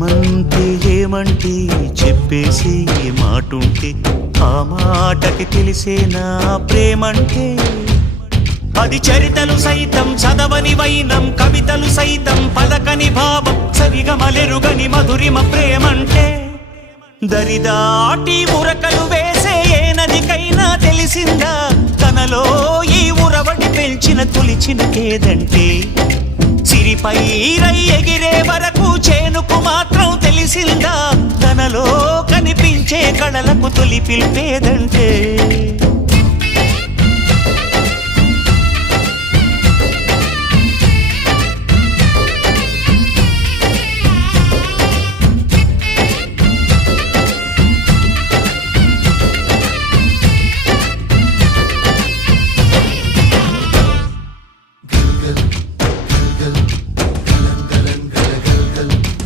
ప్రేమంటే ఏమంటే చెప్పేసి ఏ మాటుంటే ఆ మాటకి తెలిసేనా ప్రేమంటే. అది చరితలు సైతం చదవని వైనం, కవితలు సైతం పలకని భావం, సరిగమలెరుగని మధురిమ ప్రేమంటే. దరిదాటి ఉరకలు వేసే ఏ నదికైనా తెలిసిందా తనలో ఈ ఉరవడి పెంచిన తొలిచిన కేదంటే. సిరిపై రై ఎగిరే వరకు చేనుకు మాత్రం తెలిసిందా తనలో కనిపించే కళలకు తొలి పిలిపేదంటే.